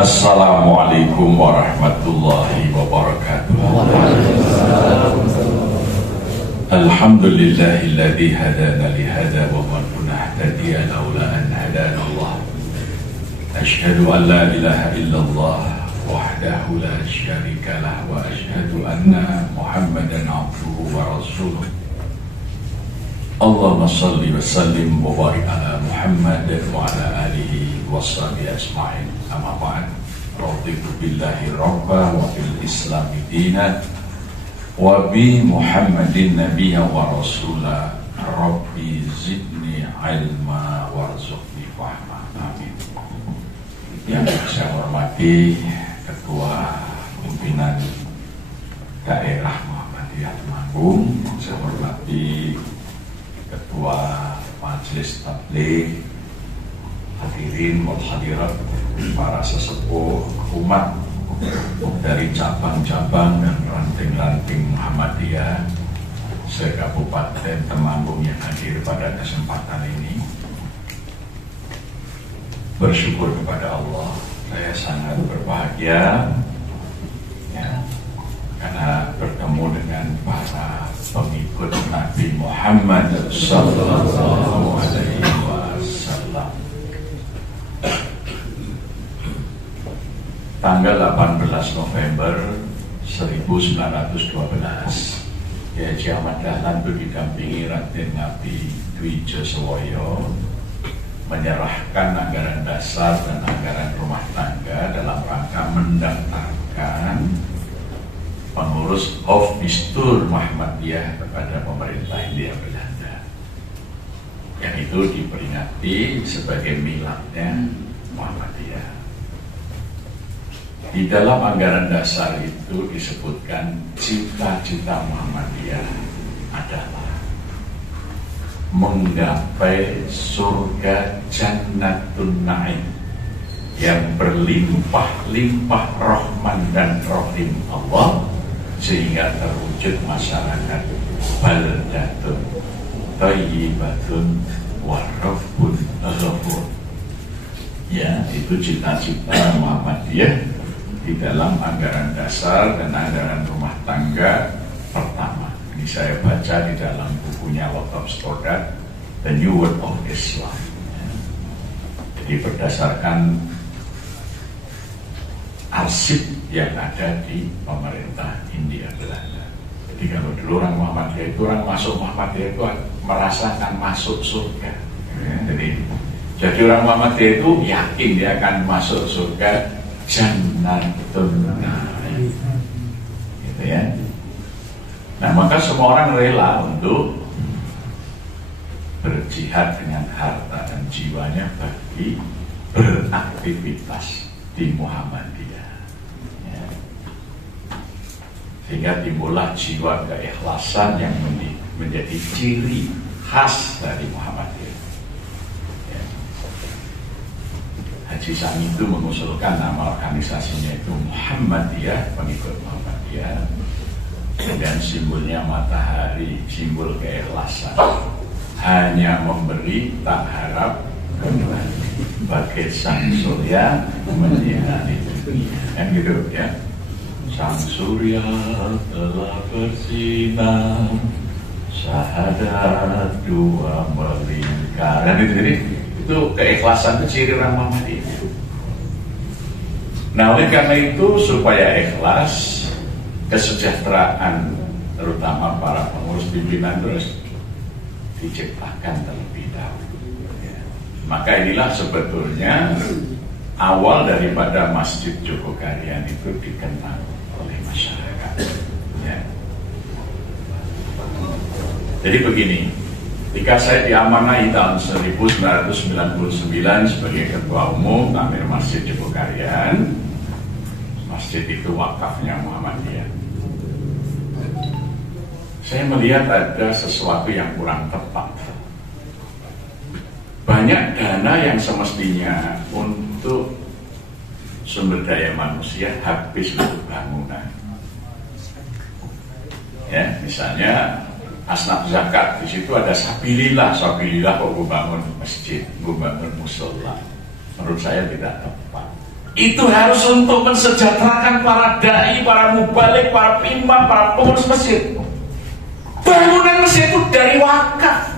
Assalamualaikum warahmatullahi wabarakatuh. Alhamdulillahilladzi hadana lihada wa ma kunna nahtadiya laula an hadana Allah. Asyhadu an la ilaha illallah wahdahu la syarika lah wa asyhadu anna Muhammadan abduhu wa rasuluh. Allahumma salli wa sallim wa barik ala Muhammad wa ala alihi wa sahbihi ajma'in. Amma ba'd. Raditu billahi rabba wa bil islami dina wa bi Muhammadin nabiyya wa rasula. Rabbi zidni ilma warzuqni fahma. Amin. Yang saya hormati Ketua Pimpinan Daerah Muhammadiyah Temanggung, saya hormati Ketua Majelis Tabligh, hadirin wal hadirat, para sesepuh umat dari cabang-cabang dan ranting-ranting Muhammadiyah se-Kabupaten Temanggung yang hadir pada kesempatan ini. Bersyukur kepada Allah, saya sangat berbahagia ya, karena bertemu dengan para pengikut Nabi Muhammad sallallahu alaihi wasallam. Tanggal 18 November 1912, Kiai Ahmad Dahlan didampingi Raden Ngabdi Dwi Josowoyo menyerahkan anggaran dasar dan anggaran rumah tangga dalam rangka mendaftarkan pengurus Hofbistur Muhammadiyah kepada pemerintah Hindia Belanda, yang itu diperingati sebagai miladnya Muhammadiyah. Di dalam anggaran dasar itu disebutkan cita-cita Muhammadiyah adalah menggapai surga Jannatun Naim yang berlimpah-limpah rahman dan rahim Allah, sehingga terwujud masyarakat baldatun thayyibatun wa rabbun ghafur. Ya, itu cita-cita Muhammadiyah di dalam anggaran dasar dan anggaran rumah tangga pertama. Ini saya baca di dalam bukunya Lothar Stoddard, The New World of Islam. Jadi berdasarkan arsip yang ada di pemerintah Hindia Belanda. Jadi kalau dulu orang Muhammadiyah itu, orang masuk Muhammadiyah itu merasakan masuk surga. Jadi orang Muhammadiyah itu yakin dia akan masuk surga Jannatun Naim, gitu ya. Nah, maka semua orang rela untuk berjihad dengan harta dan jiwanya bagi beraktivitas di Muhammadiyah ya. Sehingga timbullah jiwa keikhlasan yang menjadi ciri khas dari Muhammadiyah. Haji Sami itu mengusulkan nama organisasinya itu Muhammadiyah, pengikut Muhammadiyah, dan simbolnya matahari, simbol keikhlasan. Hanya memberi, tak harap kembali, bagai sang surya menyinari dunia, kan gitu ya. Sang surya telah bersinar, syahadat dua melingkar, dan itu keikhlasan, itu ciri orang Muhammadiyah. Nah, oleh karena itu supaya ikhlas, kesejahteraan terutama para pengurus pimpinan terus diciptakan terlebih dahulu ya. Maka inilah sebetulnya awal daripada Masjid Jogokarian itu dikenal oleh masyarakat ya. Jadi begini, ketika saya diamanai tahun 1999 sebagai Ketua Umum Takmir Masjid Jogokarian, masjid itu wakafnya Muhammadiyah. Saya melihat ada sesuatu yang kurang tepat. Banyak dana yang semestinya untuk sumber daya manusia habis untuk bangunan. Ya, misalnya asnaf zakat, di situ ada sabilillah kok gue bangun masjid, gue bangun musola. Menurut saya tidak tepat. Itu harus untuk mensejahterakan para dai, para mubalik, para imam, para pengurus masjid. Bangunan masjid itu dari wakaf.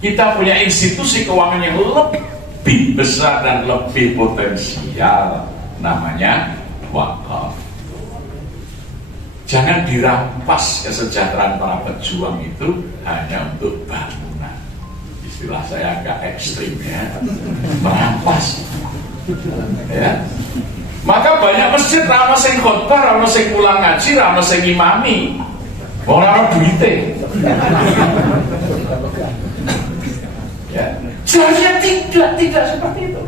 Kita punya institusi keuangan yang lebih besar dan lebih potensial, namanya wakaf. Jangan dirampas kesejahteraan para pejuang itu hanya untuk bangunan. Istilah saya agak ekstrim ya, merampas. Ya. Maka banyak masjid rama sing khotbah, rama sing pulang ngaji, rama sing imami. Ora duite. Ya. Seharusnya tidak seperti itu.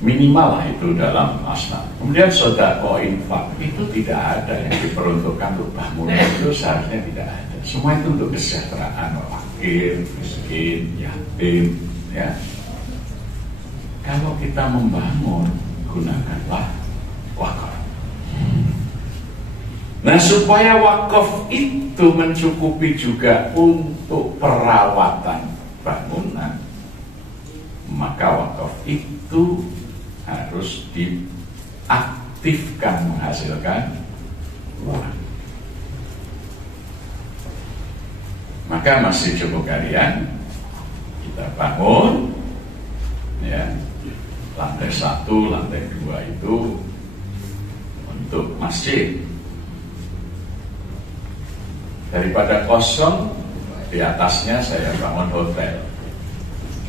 Minimal lah itu dalam asnaf. Kemudian sedekah infak itu tidak ada yang diperuntukkan untuk bangunan, itu seharusnya tidak ada. Semua itu untuk kesejahteraan fakir, miskin, yatim, ya. Kalau kita membangun, gunakanlah wakaf. Nah, supaya wakaf itu mencukupi juga untuk perawatan bangunan, maka wakaf itu harus diaktifkan menghasilkan uang. Maka Masjid Jogokarian kita bangun, ya, lantai 1, lantai 2 itu untuk masjid. Daripada kosong, di atasnya saya bangun hotel.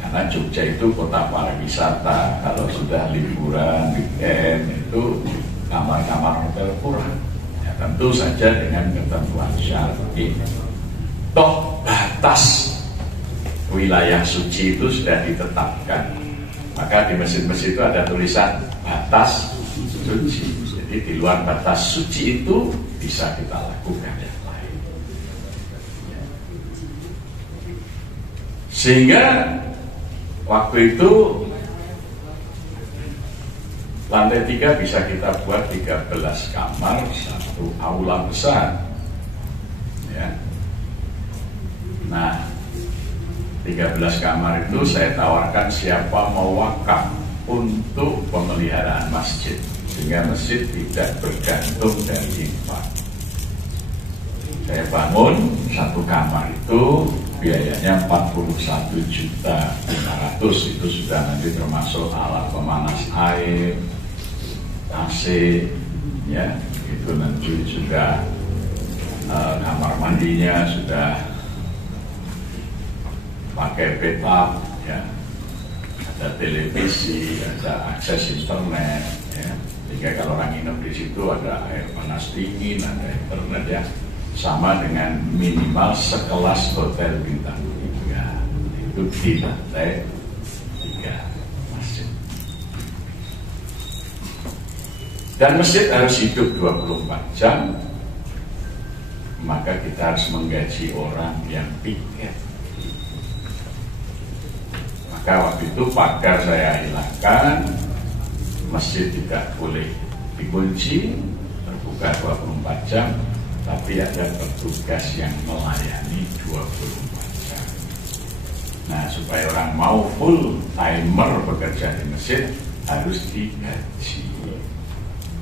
Karena Jogja itu kota pariwisata. Kalau sudah liburan, weekend, itu kamar-kamar hotel kurang. Ya, tentu saja dengan ketentuan syar'i. Toh batas wilayah suci itu sudah ditetapkan. Maka di masjid-masjid itu ada tulisan batas suci. Jadi di luar batas suci itu bisa kita lakukan yang lain. Sehingga waktu itu lantai 3 bisa kita buat 13 kamar, 1 aula besar. Ya. Nah, 13 kamar itu saya tawarkan siapa mau wakaf untuk pemeliharaan masjid, sehingga masjid tidak bergantung dari infak. Saya bangun 1 kamar itu biayanya 41.500.000, itu sudah nanti termasuk alat pemanas air, AC, ya, itu nanti sudah kamar mandinya sudah pakai bathtub, ya, ada televisi, ada akses internet, ya. Sehingga kalau orang nginep di situ ada air panas dingin, ada internet, ya, sama dengan minimal sekelas hotel bintang 3. Itu di lantai 3 masjid. Dan masjid harus hidup 24 jam. Maka kita harus menggaji orang yang piket. Maka waktu itu pagar saya hilangkan, masjid tidak boleh dikunci, terbuka 24 jam, tapi ada petugas yang melayani 24 jam. Nah, supaya orang mau full timer bekerja di masjid harus digaji.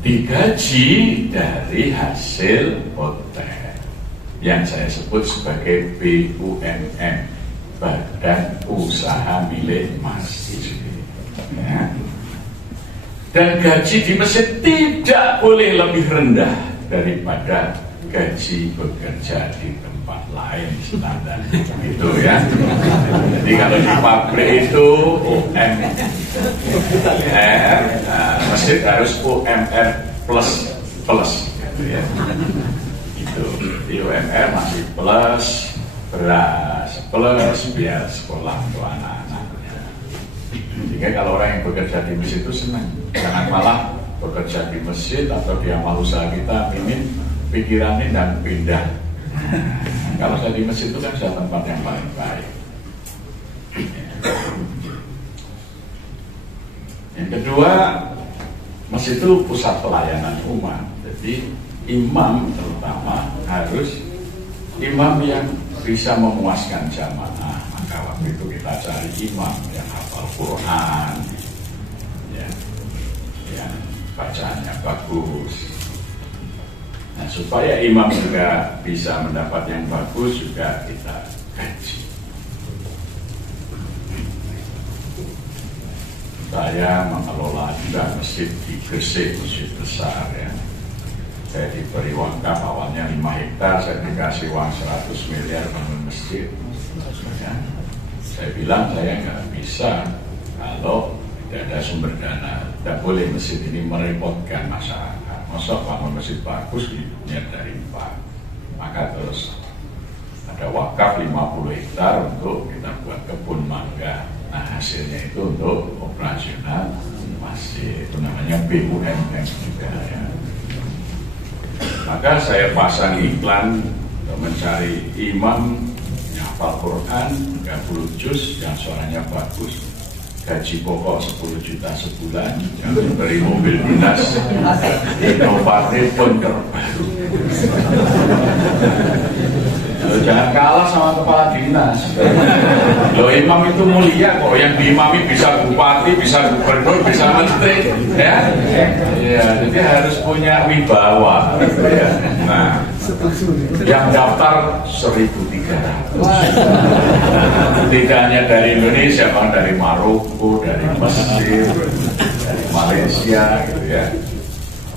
Digaji dari hasil hotel yang saya sebut sebagai BUMN, Badan Usaha Milik Masjid, ya. Dan gaji di masjid tidak boleh lebih rendah daripada gaji bekerja di tempat lain standar itu, ya. Jadi kalau di pabrik itu UMR, masjid harus UMR plus gitu, ya. Itu di UMR masih plus, beras plus, biar sekolah untuk anak-anaknya. Sehingga kalau orang yang bekerja di masjid itu senang. Jangan malah bekerja di masjid atau di amal usaha kita minim pikirannya dan pindah. Kalau saya di masjid itu kan sudah tempat yang paling baik. Yang kedua, masjid itu pusat pelayanan umat. Jadi imam terutama harus imam yang bisa memuaskan jamaah. Maka itu kita cari imam yang hafal Quran, ya, yang bacaannya bagus. Nah, supaya imam juga bisa mendapat yang bagus juga kita gaji. Saya mengelola juga masjid di Gresik, masjid besar ya. Saya diberi wakaf awalnya 5 hektar, saya dikasih uang 100 miliar bangun masjid. Ya. Saya bilang saya nggak bisa kalau tidak ada sumber dana. Tidak boleh masjid ini merepotkan masyarakat. Masa bangun masjid bagus hidupnya dari Pak. Maka terus ada wakaf 50 hektar untuk kita buat kebun mangga. Nah, hasilnya itu untuk operasional masjid, itu namanya BUMN juga ya. Maka saya pasang iklan untuk mencari imam yang hafal Quran 30 juz, yang suaranya bagus, gaji pokok 10 juta sebulan, yang diberi mobil dinas inovatif pun terbaru. Jangan kalah sama kepala dinas. Loh, imam itu mulia kok, yang diimami bisa bupati, bisa gubernur, bisa menteri, ya. Ya, jadi harus punya wibawa. Ya. Nah, yang daftar 1.300. Tidak hanya dari Indonesia, bahkan dari Maroko, dari Mesir, dari Malaysia, gitu ya.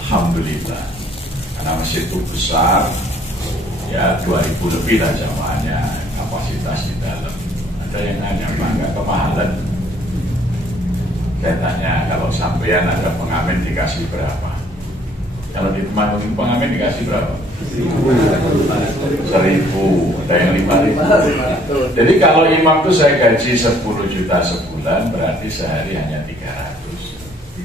Alhamdulillah, karena masjid itu besar. Ya 2.000 lebih lah jamaahnya, kapasitas di dalam. Ada yang nanya, Pak, nggak kemahalan? Saya tanya, kalau sampean ada pengamen dikasih berapa? Kalau di tempat pengamen dikasih berapa? 1.000, ada yang 5.000. Jadi kalau imam itu saya gaji 10 juta sebulan, berarti sehari hanya 300.000.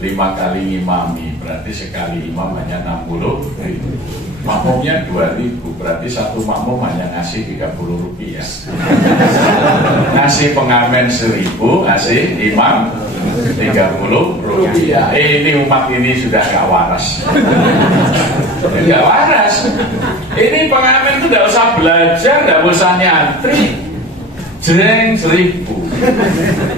5 kali ngimami, berarti sekali imam hanya 60.000. Makmumnya 2.000, berarti satu makmum hanya ngasih 30 rupiah. Ngasih pengamen 1.000, ngasih imam 30 rupiah. Ini umat ini sudah gak waras. Gak waras. Ini pengamen itu gak usah belajar, gak usah nyantri. Jreng 1.000.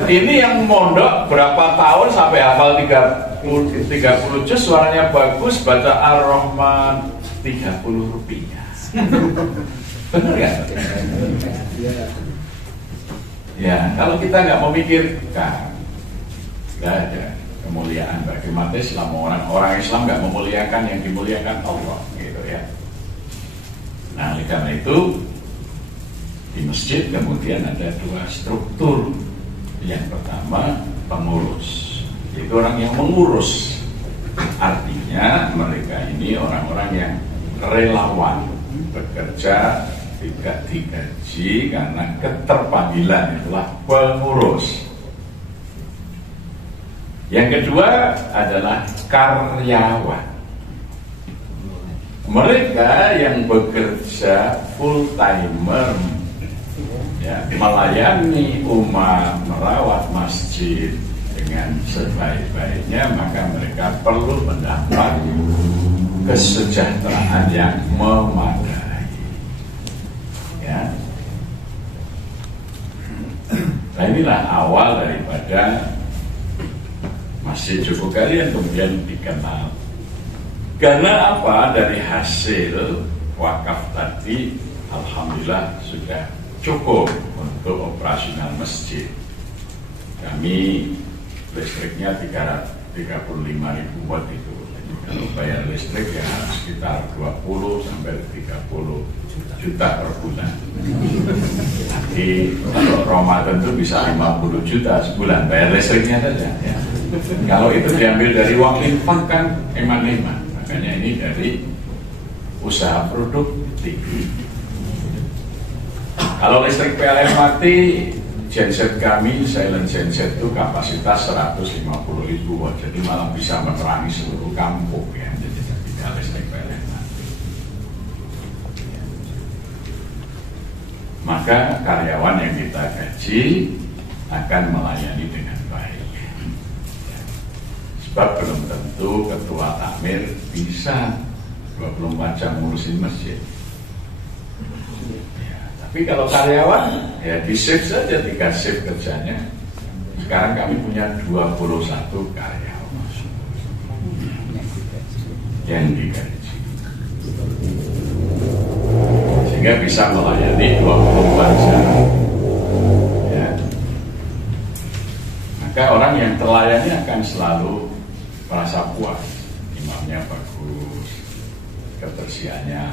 Ini yang mondok berapa tahun sampai hafal 30 juz, suaranya bagus, baca Ar-Rahman 30 rupiah. Benar kan? Ya, kalau kita nggak memikirkan, nggak ada kemuliaan bagi umat Islam. Orang Islam nggak memuliakan yang dimuliakan Allah, gitu ya. Nah, oleh karena itu di masjid kemudian ada 2 struktur. Yang pertama pengurus, itu orang yang mengurus. Artinya mereka ini orang-orang yang relawan, bekerja tidak digaji karena keterpanggilan, itulah pengurus. Yang kedua adalah karyawan. Mereka yang bekerja full timer, ya, melayani umat, merawat masjid dengan sebaik-baiknya, maka mereka perlu mendapat kesejahteraan yang memadai. Ya. Nah, inilah awal daripada Masjid Jogokarian kemudian dikenal. Karena apa? Dari hasil wakaf tadi, alhamdulillah sudah cukup untuk operasional masjid. Kami listriknya 335.000 watt itu. Kalau bayar listrik ya sekitar 20 sampai 30 juta per bulan. Nanti kalau Ramadan itu bisa 50 juta sebulan bayar listriknya saja. Ya. Kalau itu diambil dari uang infak kan eman-eman. Makanya ini dari usaha produktif. Kalau listrik PLN mati, genset kami, silent genset itu kapasitas 150.000 watt, jadi malah bisa menerangi seluruh kampung ya. Jadi tidak listrik PLN mati. Maka karyawan yang kita gaji akan melayani dengan baik. Sebab belum tentu ketua takmir bisa 24 jam ngurusin masjid. Tapi Tapi kalau karyawan ya di shift saja 3 shift kerjanya. Sekarang kami punya 21 karyawan yang digaji, sehingga bisa melayani 24 jam. Ya. Maka orang yang terlayani akan selalu merasa puas. Imamnya bagus, kebersihannya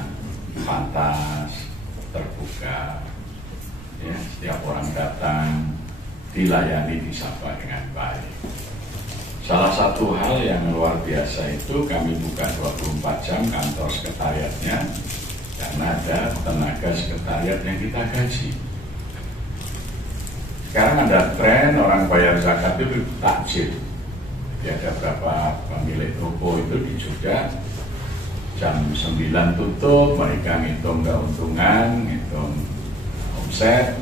pantas, terbuka. Ya, setiap orang datang dilayani, disapa dengan baik. Salah satu hal yang luar biasa itu kami buka 24 jam kantor sekretariatnya, karena ada tenaga sekretariat yang kita gaji. Sekarang ada tren orang bayar zakat itu takjil. Jadi ada beberapa pemilik toko itu di Jogja, jam 9 tutup, mereka ngitung keuntungan, ngitung omset,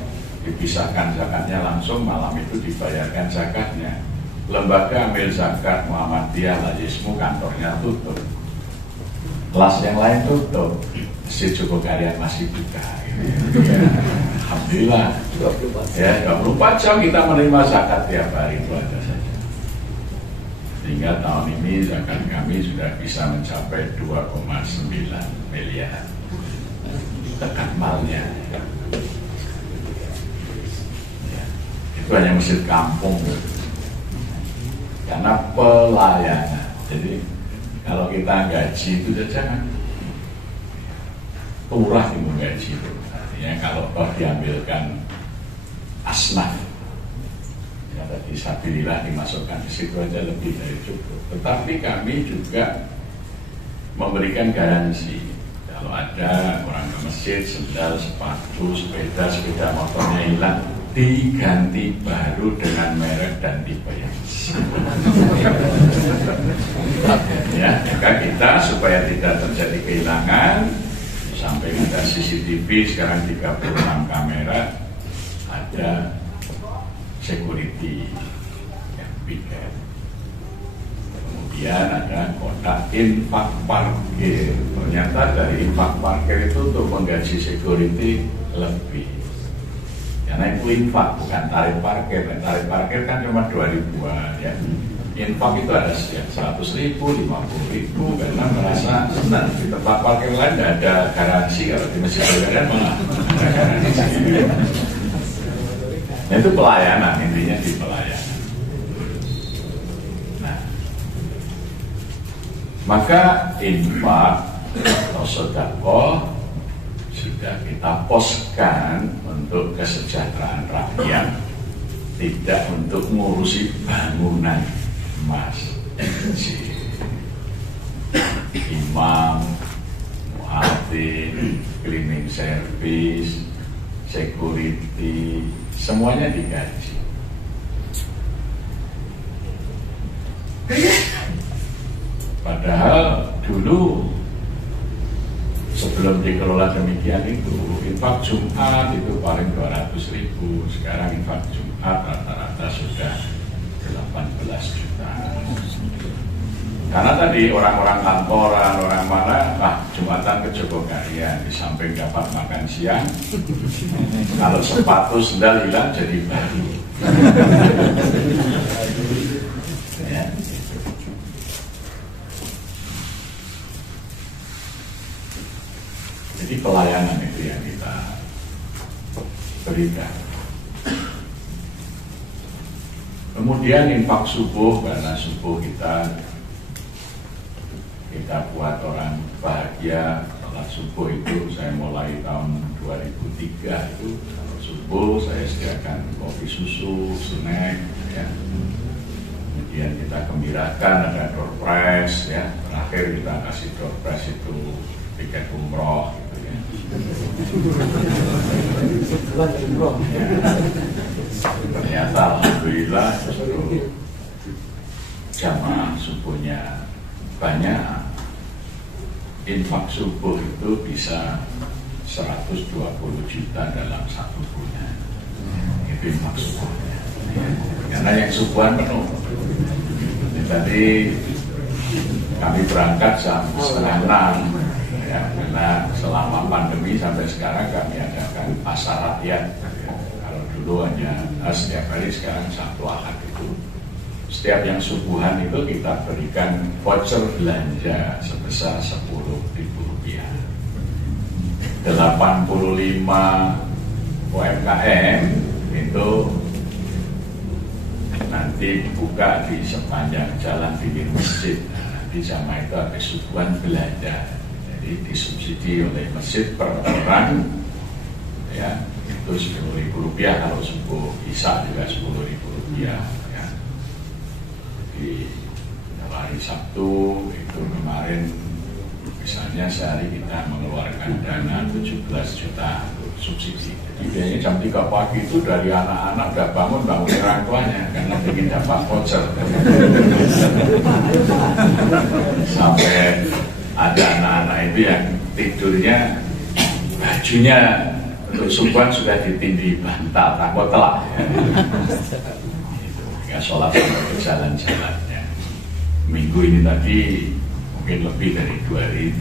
dipisahkan zakatnya langsung, malam itu dibayarkan zakatnya. Lembaga ambil zakat Muhammadiyah Lajismu kantornya tutup, kelas yang lain tutup, Masjid Jogokarian masih buka. Ya, alhamdulillah. Ya, 24 jam kita menerima zakat tiap hari, itu ada saja. Sehingga tahun ini zakat kami sudah bisa mencapai 2,9 miliar tekan malnya. Ya, itu hanya masjid kampung. Karena pelayanan. Jadi kalau kita gaji itu jangan turah yang menggaji itu. Artinya kalau toh diambilkan asnaf, ya tadi sabilillah dimasukkan di situ aja lebih dari cukup. Tetapi kami juga memberikan garansi. Kalau ada orang ke masjid, sendal, sepatu, sepeda motornya hilang, diganti baru dengan merek dan tipe yang ya, maka kita supaya tidak terjadi kehilangan, sampai ada CCTV sekarang 36 kamera, ada security yang piket, kemudian ada kotak infak parkir. Ternyata dari infak parkir itu untuk menggaji security lebih. Karena itu infak, bukan tarif parkir. Tarif parkir kan cuma 2.000-an ya. Infak itu ada 100.000, 50.000, karena merasa senang. Di tempat parkir lain tidak ada garansi, kalau di Masjid Jogokarian malah ada garansi. Nah, itu pelayanan, intinya di pelayanan. Nah, maka infak atau sedekah sudah kita poskan untuk kesejahteraan rakyat, tidak untuk ngurusi bangunan masjid. Imam, muadzin, cleaning service, security, semuanya digaji. Padahal dulu sebelum dikelola demikian itu, infak Jumat itu paling 200.000. Sekarang infak Jumat rata-rata sudah 18 juta. Karena tadi orang-orang kantoran, orang mana, Jumatan ke Jogokarian, di samping dapat makan siang, kalau sepatu sendal hilang jadi baru. Ya. Jadi pelayanan itu yang kita berikan. Kemudian infak subuh, karena subuh kita buat orang bahagia. Salat subuh itu saya mulai tahun 2003 itu, kalau subuh saya sediakan kopi susu, snack, ya. Kemudian kita gembirakan, ada door prize, ya. Terakhir kita kasih door prize itu tiket umroh. Ya. Ternyata alhamdulillah justru jamaah subuhnya banyak. Infak subuh itu bisa 120 juta dalam 1 bulan. Itu infak subuhnya. Karena yang subuhan penuh. Tadi kami berangkat jam 5:30. Ya, karena selama pandemi sampai sekarang kami adakan mengadakan pasar rakyat. Kalau dulu hanya setiap hari, sekarang Sabtu Ahad itu setiap yang subuhan itu kita berikan voucher belanja sebesar Rp10.000. 85 UMKM itu nanti dibuka di sepanjang jalan pinggir masjid. Di sama itu ada subuhan belanja, jadi disubsidi oleh masjid per orang, ya itu Rp10.000. Kalau subuh Isya juga Rp10.000, ya. Di hari Sabtu itu kemarin misalnya sehari kita mengeluarkan dana 17 juta untuk subsidi. Jadi biasanya jam 3 pagi itu dari anak-anak udah bangun orang tuanya karena ingin dapat voucher. Sampai ada anak-anak itu yang tidurnya bajunya untuk subuhan sudah ditindih bantal takut telak. Ya sholat sampai ke jalan-jalannya. Minggu ini tadi mungkin lebih dari 2.000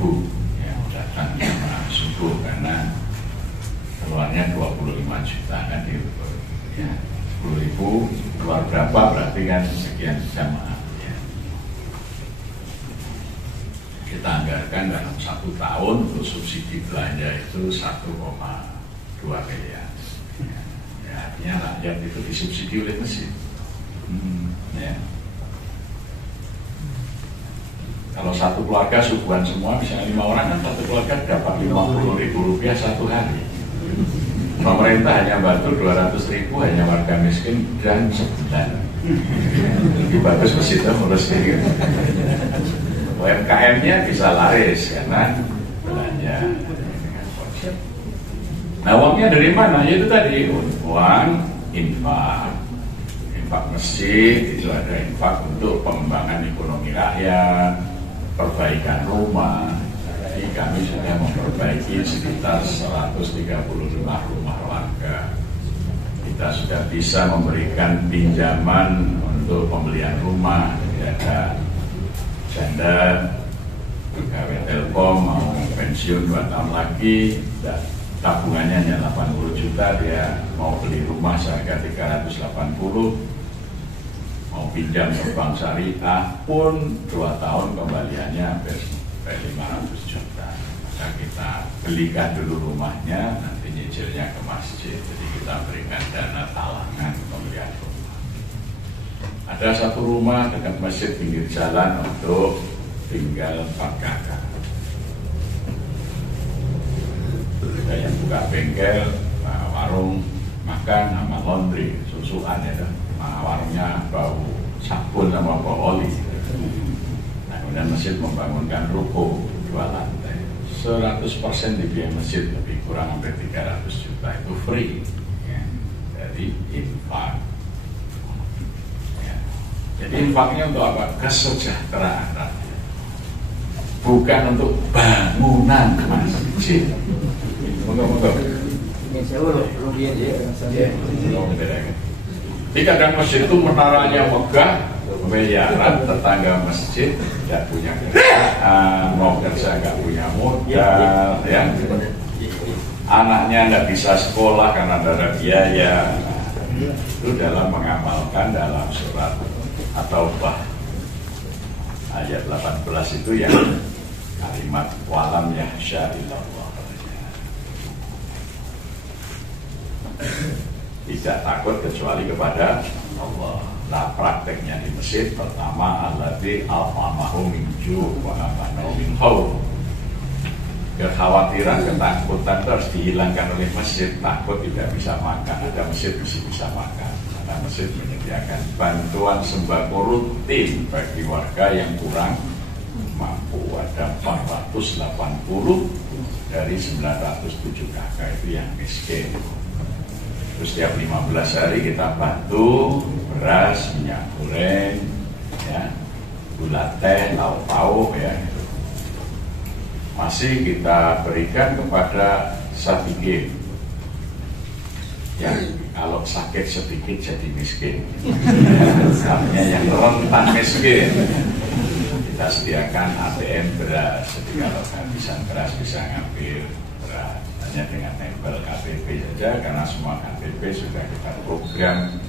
yang datang sama subuh karena keluarnya 25 juta kan itu. Ya, 10.000 keluar berapa berarti kan sekian jamaah. Ya. Kita anggarkan dalam 1 tahun untuk subsidi belanja itu 1,2 miliar. Ya, artinya rakyat itu disubsidi oleh masjid. Ya. Kalau satu keluarga subuhan semua, misalnya 5 orang kan satu keluarga dapat Rp50.000 satu hari. Pemerintah hanya bantu 200.000 hanya warga miskin dan sebulan. Lebih bagus masjid ngurus gitu. UMKM-nya bisa laris karena belanja. Nah uangnya dari mana? Ya itu tadi uang infak. Infak masjid itu ada infak untuk pengembangan ekonomi rakyat, perbaikan rumah. Jadi kami sudah memperbaiki sekitar 135 rumah warga. Kita sudah bisa memberikan pinjaman untuk pembelian rumah. Ada janda pegawai Telkom mau pensiun 2 tahun lagi, tabungannya hanya 80 juta, dia mau beli rumah seharga 380, mau pinjam ke bank syariah pun 2 tahun kembaliannya hampir 500 juta. Maka kita belikan dulu rumahnya, nanti nyicilnya ke masjid. Jadi kita berikan dana talangan pembelian rumah. Ada satu rumah dekat masjid pinggir jalan untuk tinggal 4 kakak. Ada yang buka bengkel, warung makan sama laundry, susuan ya. Warungnya bau sabun sama bau oli. Nah, kemudian masjid membangunkan ruko 2 lantai. 100% dibiayai masjid, lebih kurang hampir 300 juta itu free. Ya. Jadi infak. Ya. Jadi infaknya untuk apa? Kesejahteraan rakyat. Bukan untuk bangunan masjid. Monggo-monggo. Jadi kadang masjid itu menaranya megah, miliaran, tetangga masjid tidak punya kerjaan, mau kerja nggak punya modal, ya. Anaknya nggak bisa sekolah karena ada biaya. Itu dalam mengamalkan dalam surat At-Taubah ayat 18 itu yang kalimat walam yahsya illallah. Tidak takut kecuali kepada Allah. Nah prakteknya di masjid pertama alladzi alfamahu min ju' wa amanahu min khawf. Kekhawatiran, ketakutan itu harus dihilangkan oleh masjid. Takut tidak bisa makan, ada masjid bisa makan. Ada masjid menyediakan bantuan sembako rutin bagi warga yang kurang mampu. Ada 480 dari 907 kakak itu yang miskin. Terus setiap 15 hari kita bantu beras, minyak goreng, ya, gula teh, lauk pauk, ya. Masih kita berikan kepada sakitin yang kalau sakit sedikit jadi miskin. Artinya yang rentan miskin. Kita sediakan ATM beras, jadi kalau kehabisan beras bisa ngambil beras. hanya dengan nempel KTP saja, karena semua KTP sudah kita program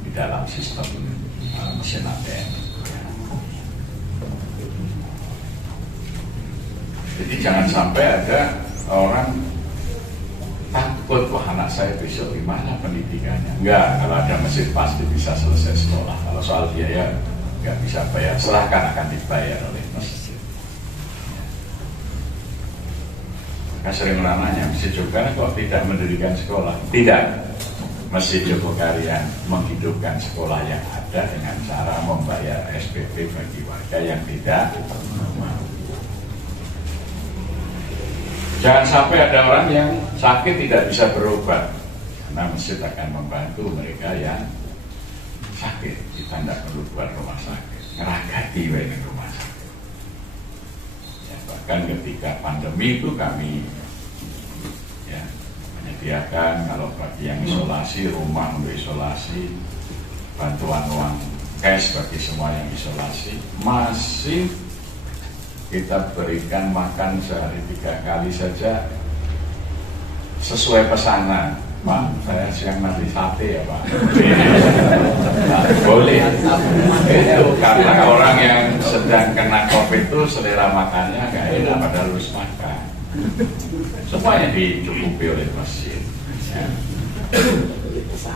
di dalam sistem mesin ATM. Jadi jangan sampai ada orang takut, wah anak saya besok gimana pendidikannya. Enggak, kalau ada mesin pasti bisa selesai sekolah. Kalau soal biaya nggak bisa bayar, serahkan akan dibayar oleh masjid. Maka sering orang nanya, Masjid Jogja kok tidak mendirikan sekolah? Tidak. Masjid Jogokarian menghidupkan sekolah yang ada dengan cara membayar SPP bagi warga yang tidak mampu. Jangan sampai ada orang yang sakit tidak bisa berobat, karena masjid akan membantu mereka yang sakit. Kita tidak perlu buat rumah sakit, ngeragati dengan rumah sakit. Ya, bahkan ketika pandemi itu kami ya, menyediakan kalau bagi yang isolasi, rumah untuk isolasi, bantuan uang cash bagi semua yang isolasi, masih kita berikan makan sehari 3 kali saja sesuai pesanan. Pak, saya siang nanti sate ya Pak. Nah, boleh. Itu karena orang yang sedang kena COVID itu selera makannya nggak enak padahal harus makan. Semuanya dicukupi oleh masjid. Ya.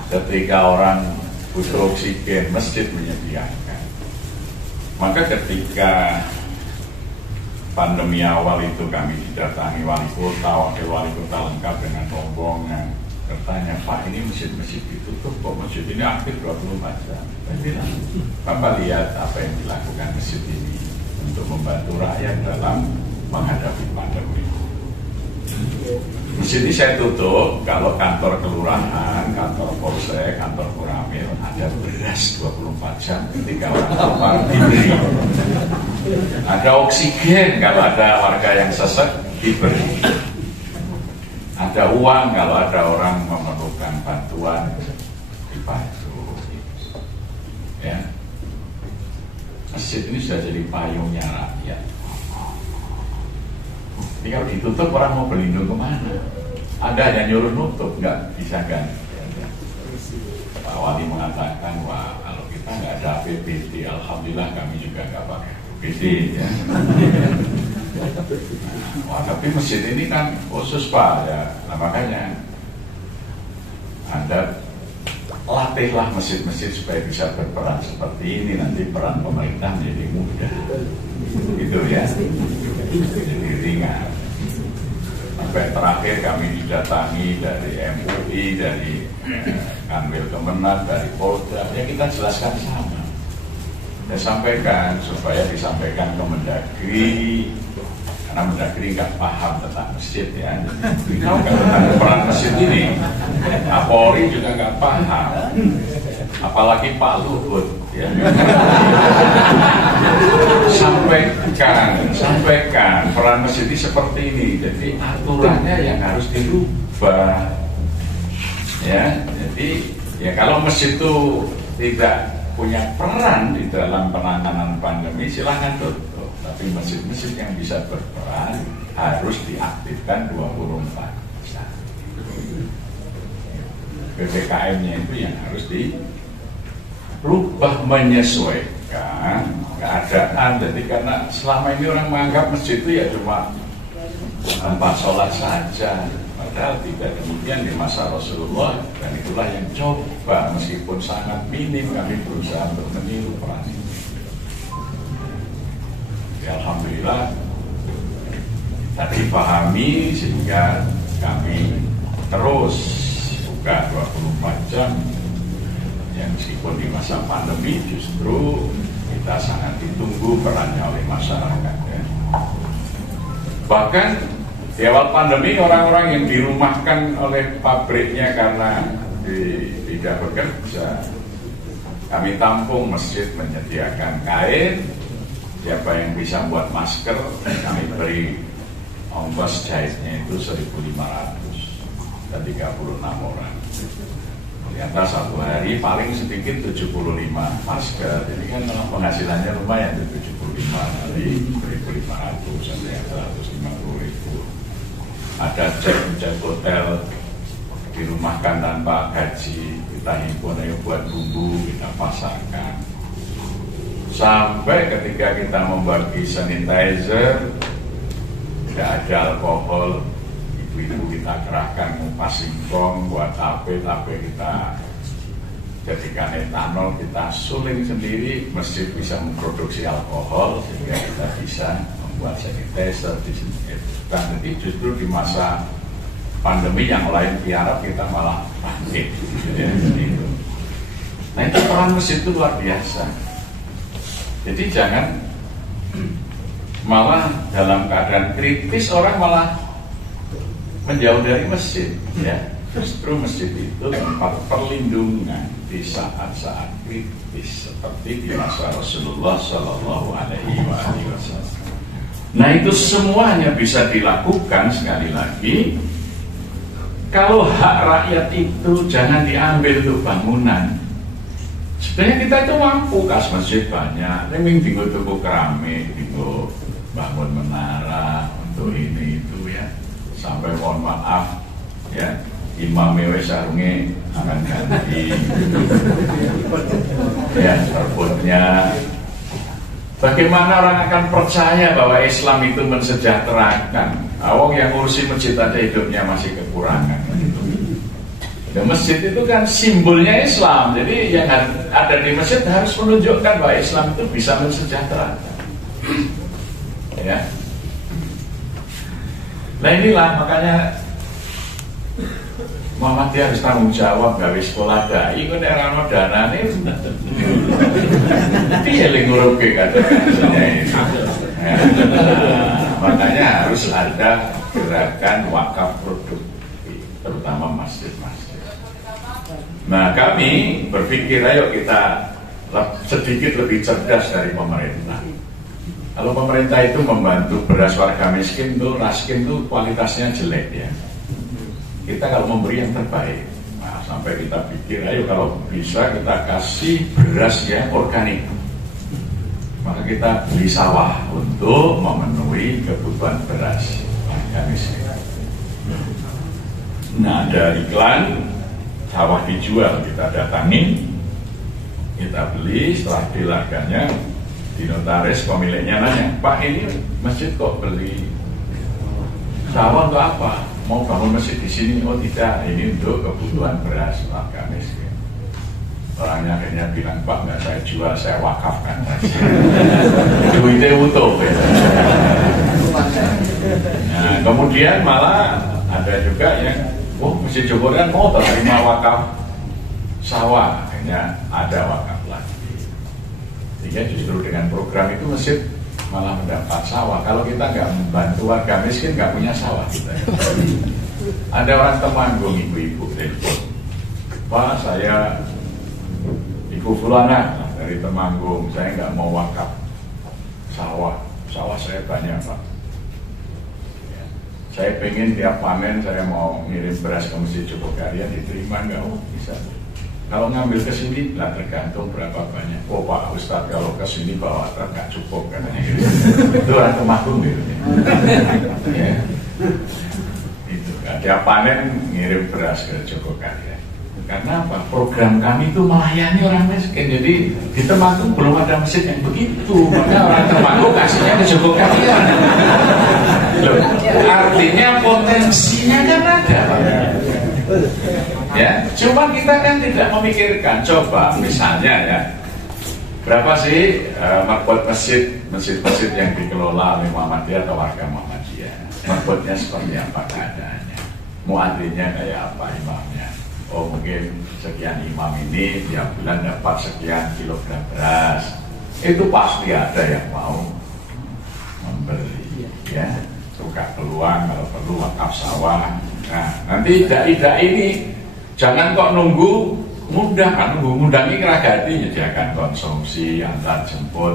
Ketika orang butuh oksigen, masjid menyediakan. Maka ketika pandemi awal itu kami didatangi wali kota, wakil wali kota lengkap dengan rombongan. Bertanya, Pak, ini masjid-masjid ditutup kok masjid ini aktif 24 jam. Saya bilang, Bapak lihat apa yang dilakukan masjid ini untuk membantu rakyat dalam menghadapi pandemi. Masjid ini saya tutup kalau kantor kelurahan, kantor polsek, kantor Koramil ada beras 24 jam ketika orang lapar diberi. Ada oksigen kalau ada warga yang sesek diberi. Ada uang kalau ada orang memerlukan bantuan dibantu. Ya. Masjid ini sudah jadi payungnya rakyat. Jadi kalau ditutup orang mau berlindung kemana? Ada yang nyuruh nutup, nggak bisa kan? Pak Wali mengatakan, wah kalau kita nggak ada APBD, alhamdulillah kami juga nggak pakai APBD. Ya. Nah, wah tapi masjid ini kan khusus Pak, ya. Nah, makanya Anda latihlah masjid-masjid supaya bisa berperan seperti ini, nanti peran pemerintah menjadi mudah. Gitu ya. Jadi ringan. Sampai terakhir kami didatangi dari MUI, dari Kanwil Kemenat, dari Polda, ya kita jelaskan sama. Saya sampaikan supaya disampaikan ke Mendagri, karena Mendagri nggak paham tentang masjid ya. Tahu nggak tentang peran masjid ini? Kapolri juga nggak paham, apalagi Pak Luhut. Ya. Sampaikan peran masjid ini seperti ini. Jadi aturannya yang harus dirubah. Ya, jadi ya kalau masjid itu tidak punya peran di dalam penanganan pandemi, silahkan tutup. Tapi masjid-masjid yang bisa berperan harus diaktifkan 24 jam. PPKM-nya itu yang harus dirubah menyesuaikan keadaan. Jadi karena selama ini orang menganggap masjid itu ya cuma tempat sholat saja. Padahal tidak demikian di masa Rasulullah, dan itulah yang coba meskipun sangat minim kami berusaha untuk meniru peran ini. Ya, alhamdulillah tadi pahami sehingga kami terus buka 24 jam. Ya, meskipun di masa pandemi justru kita sangat ditunggu perannya oleh masyarakat. Ya. Bahkan di awal pandemi orang-orang yang dirumahkan oleh pabriknya karena tidak bekerja, kami tampung, masjid menyediakan kain. Siapa yang bisa buat masker, kami beri ongkos jahitnya itu 1.500 dan 36 orang. Ternyata satu hari paling sedikit 75 masker. Jadi kan penghasilannya lumayan, 75 kali 1.500 sampai 150.000. ada cek hotel, dirumahkan tanpa gaji, kita himpun ayo buat bumbu, kita pasarkan. Sampai ketika kita membagi sanitizer, tidak ada alkohol, ibu-ibu kita kerahkan ngupas singkong, buat tape kita jadikan etanol, kita suling sendiri, masjid bisa memproduksi alkohol sehingga kita bisa membuat sanitizer di sini. Dan jadi justru di masa pandemi yang lain tiarap kita malah bangkit. Gitu. Nah itu peran masjid itu luar biasa. Jadi jangan malah dalam keadaan kritis orang malah menjauh dari masjid, ya. Justru masjid itu tempat perlindungan di saat-saat kritis seperti di masa Rasulullah Shallallahu Alaihi Wasallam. Nah itu semuanya bisa dilakukan sekali lagi kalau hak rakyat itu jangan diambil untuk bangunan. Sebenarnya kita itu mampu, kas masjid banyak, tapi tinggal tuku keramik, tinggal bangun menara untuk ini itu ya. Sampai mohon maaf ya. Imam wis sarunge akan ganti ya serbotnya. Bagaimana orang akan percaya bahwa Islam itu mensejahterakan? Awang yang ngurusi masjid aja hidupnya masih kekurangan. Dan masjid itu kan simbolnya Islam. Jadi yang ada di masjid harus menunjukkan bahwa Islam itu bisa mensejahterakan. Ya. Nah inilah makanya Muhammadiyah harus tanggung jawab gawe sekolah dai kok nek ora ono danane piye le nguruke kadang-kadang. Makanya harus ada gerakan wakaf produktif terutama masjid-masjid. Nah kami berpikir ayo kita sedikit lebih cerdas dari pemerintah. Kalau pemerintah itu membantu beras warga miskin tuh, raskin tuh kualitasnya jelek ya. Kita kalau memberi yang terbaik, nah, sampai kita pikir, ayo kalau bisa kita kasih beras yang organik, maka kita beli sawah untuk memenuhi kebutuhan beras warga miskin. Nah ada iklan sawah dijual, kita datangin, kita beli, setelah dilaganya di notaris pemiliknya nanya, Pak ini masjid kok beli sawah untuk apa? Mau bangun masjid di sini? Oh tidak, ini untuk kebutuhan beras warga miskin. Orangnya akhirnya bilang, Pak nggak saya jual, saya wakafkan. Duitnya utuh. Ya. Nah, kemudian malah ada juga yang, oh Masjid Jokoran mau terima wakaf sawah, akhirnya ada wakaf lagi. Sehingga justru dengan program itu masjid malah mendapat sawah. Kalau kita nggak membantu warga miskin, nggak punya sawah kita. Ada orang Temanggung, ibu-ibu telepon, Pak saya Ibu Fulana dari Temanggung, saya nggak mau wakaf sawah saya banyak Pak. Saya pengen tiap panen saya mau ngirim beras ke Masjid Jogokarian, diterima nggak? Oh bisa. Kalau ngambil ke sini, lah tergantung berapa banyak. Oh Pak Ustadz kalau ke sini bawa truk nggak cukup katanya. Itu orang Temanggung gitu. Ya. Itu. Tiap panen ngirim beras ke Jogokarian. Karena apa? Program kami itu melayani orang miskin. Jadi di Temanggung belum ada masjid yang begitu. Maka orang Temanggung kasihnya ke Jogokarian. Loh, artinya potensinya kan ada. Ya, cuma kita kan tidak memikirkan. Coba misalnya ya, berapa sih marbot masjid yang dikelola oleh Muhammadiyah atau warga Muhammadiyah? Marbotnya seperti apa keadaannya? Muadzinnya kayak apa imamnya? Oh mungkin sekian imam ini tiap bulan dapat sekian kilogram beras. Itu pasti ada yang mau memberi, ya. Buka peluang kalau perlu wakaf sawah. Nah nanti dai-dai ini jangan kok nunggu mudah kan, nunggu mudah ini keragati menyediakan konsumsi antar jemput.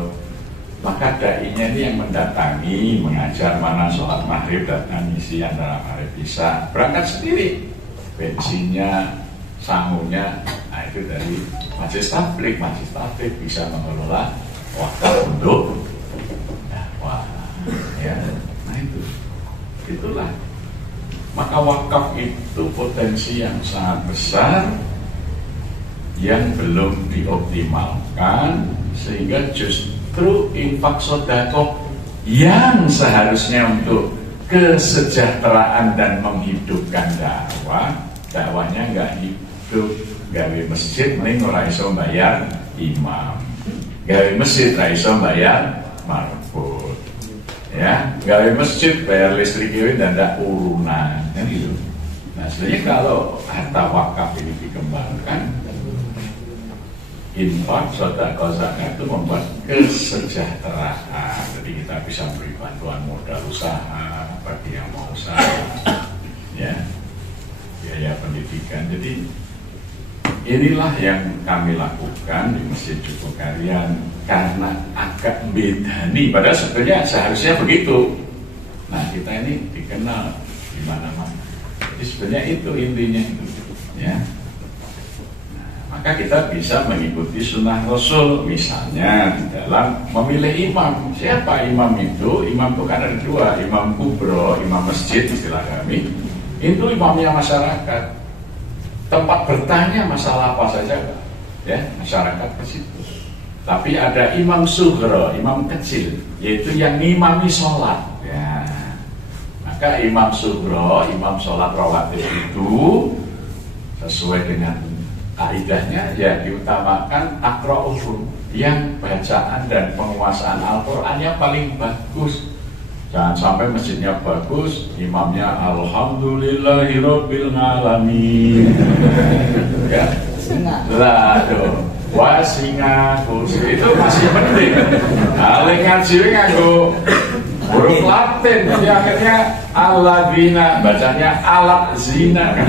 Maka dai-nya ini yang mendatangi, mengajar mana sholat maghrib dan ngisi antara maghrib bisa berangkat sendiri, bensinnya, sangunya, nah itu dari Majelis Tabligh bisa mengelola wakaf untuk dakwah, ya. Nah itulah Maka wakaf itu potensi yang sangat besar yang belum dioptimalkan, sehingga justru infak sedekah yang seharusnya untuk kesejahteraan dan menghidupkan dakwahnya nggak hidup. Gawe masjid mending ora iso bayar imam, gawe masjid ora iso bayar marbot, ya, gawe masjid bayar listrik dan tidak urunan, kan gitu. Nah sebenarnya kalau harta wakaf ini dikembangkan, infak, sedekah, zakat itu membuat kesejahteraan. Jadi kita bisa beri bantuan modal usaha bagi yang mau usaha, ya, biaya pendidikan. Jadi inilah yang kami lakukan di Masjid Jogokarian karena agak beda nih. Padahal sebenarnya seharusnya begitu. Nah kita ini dikenal di mana-mana. Jadi sebenarnya itu intinya itu, ya. Maka kita bisa mengikuti sunnah Rasul, misalnya di dalam memilih imam. Siapa imam itu? Imam itu kan ada dua, imam kubro, imam masjid istilah kami. Itu imamnya masyarakat. Tempat bertanya masalah apa saja, ya, masyarakat ke situ. Tapi ada imam sughro, imam kecil, yaitu yang ngimami sholat. Ya. Maka imam sughro, imam sholat rawatib itu sesuai dengan kaidahnya ya diutamakan aqra'ul Qur'an, yang bacaan dan penguasaan Al-Qur'annya paling bagus. Jangan sampai masjidnya bagus, imamnya alhamdulillahirabbil alamin. Ya. Lah tuh, wasinga kursi itu masih penting. Paling ngaji nganggo huruf Latin, jadi akhirnya alladzina, bacanya alat zina.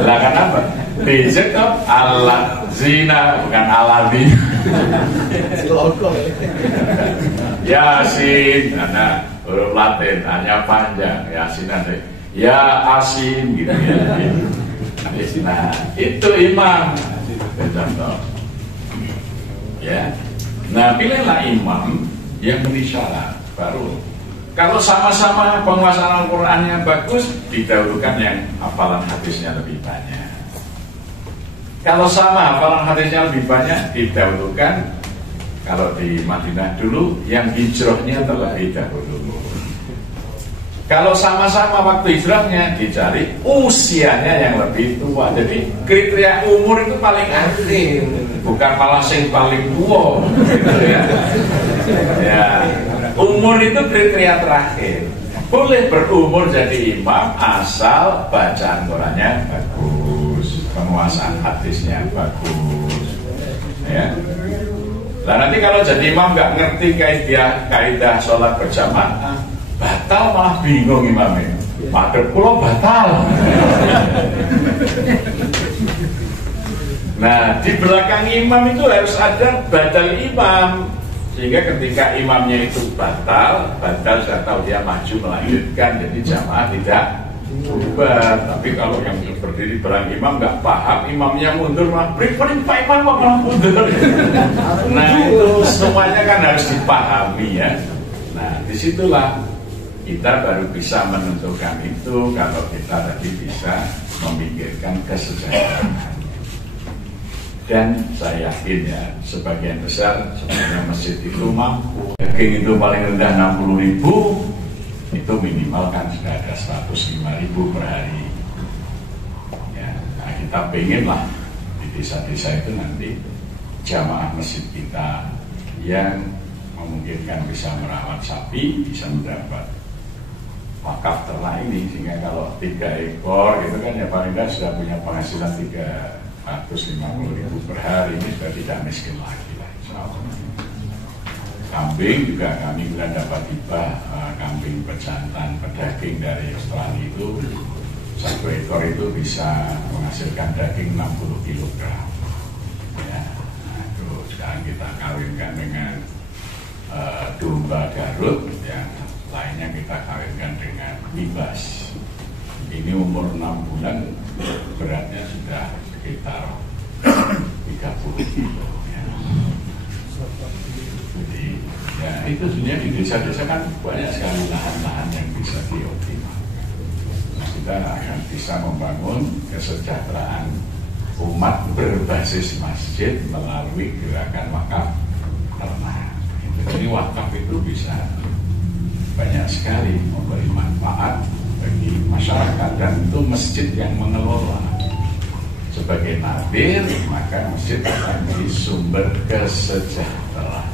Lah kenapa? BZ tuh alat zina bukan aladin. Yasin, karena huruf Latin hanya panjang. Yasin nanti ya asin gitu ya. Nah itu imam. Contoh. Ya. Nah pilihlah imam yang memenuhi syarat baru. Kalau sama-sama penguasaan Al-Qur'annya bagus, didahulukan yang hafalan hadisnya lebih banyak. Kalau sama hafalan hadisnya lebih banyak, didahulukan kalau di Madinah dulu yang hijrahnya terlebih dahulu. Kalau sama-sama waktu hijrahnya, dicari usianya yang lebih tua. Jadi kriteria umur itu paling akhir, bukan malah yang paling tua, gitu ya. Ya, umur itu kriteria terakhir. Boleh berumur jadi imam asal bacaan Qurannya bagus, penguasaan hadisnya bagus, ya. Nah nanti kalau jadi imam nggak ngerti kaidah sholat berjamaah, batal malah bingung imamnya. Madhep kula batal. Nah di belakang imam itu harus ada badal imam, sehingga ketika imamnya itu batal saya tahu dia maju melanjutkan, jadi jamaah tidak bubar. Tapi kalau yang berdiri belakang imam nggak paham, imamnya mundur malah Pak Imam malah mundur. Nah itu semuanya kan harus dipahami ya. Nah disitulah kita baru bisa menentukan itu, kalau kita tadi bisa memikirkan kesejahteraan. Dan saya yakin ya, sebagian besar sebenarnya masjid itu mampu. Daging itu paling rendah 60.000, itu minimal kan sudah ada 105.000 per hari. Ya, nah kita pengenlah di desa-desa itu nanti jamaah masjid kita yang memungkinkan bisa merawat sapi bisa mendapat wakaf ternak ini, sehingga kalau 3 ekor itu kan ya paling tidak sudah punya penghasilan 350.000 per hari, ini sudah tidak miskin lagi lah, insyaallah. Kambing juga kami sudah dapat hibah, kambing pejantan pedaging dari Australia itu 1 ekor itu bisa menghasilkan daging 60 kg. Ya, nah itu sekarang kita kawinkan dengan domba Garut, yang lainnya kita kawinkan dengan Bibas. Ini umur 6 bulan, beratnya sudah sekitar 30 kilo ya. Jadi ya itu sebenarnya di desa-desa kan banyak sekali lahan-lahan yang bisa dioptimalkan. Kita akan bisa membangun kesejahteraan umat berbasis masjid melalui gerakan wakaf ternak. Jadi wakaf itu bisa banyak sekali memberi manfaat bagi masyarakat, dan itu masjid yang mengelola. Sebagai nadir, maka masjid akan menjadi sumber kesejahteraan.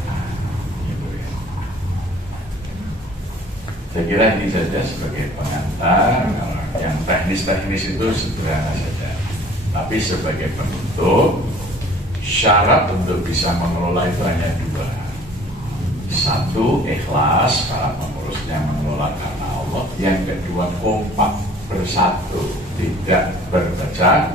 Saya kira ini saja sebagai pengantar. Yang teknis-teknis itu sederhana saja, tapi sebagai penutup, syarat untuk bisa mengelola itu hanya dua. Satu, ikhlas, para pengurusnya mengelola karena Allah. Yang kedua, kompak bersatu, tidak berpecah